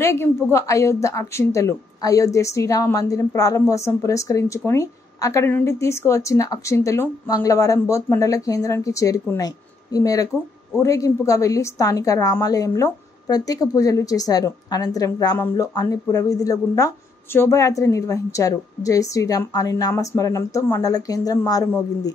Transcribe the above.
ఊరేగింపుగా అయోధ్య అక్షింతలు. అయోధ్య శ్రీరామ మందిరం ప్రారంభోత్సవం పురస్కరించుకొని అక్కడి నుండి తీసుకువచ్చిన అక్షింతలు మంగళవారం బోధ్ మండల కేంద్రానికి చేరుకున్నాయి. ఈ మేరకు ఊరేగింపుగా వెళ్లి స్థానిక రామాలయంలో ప్రత్యేక పూజలు చేశారు. అనంతరం గ్రామంలో అన్ని పురవీధుల గుండా శోభయాత్ర నిర్వహించారు. జై శ్రీరామ్ అని నామస్మరణంతో మండల కేంద్రం మారుమోగింది.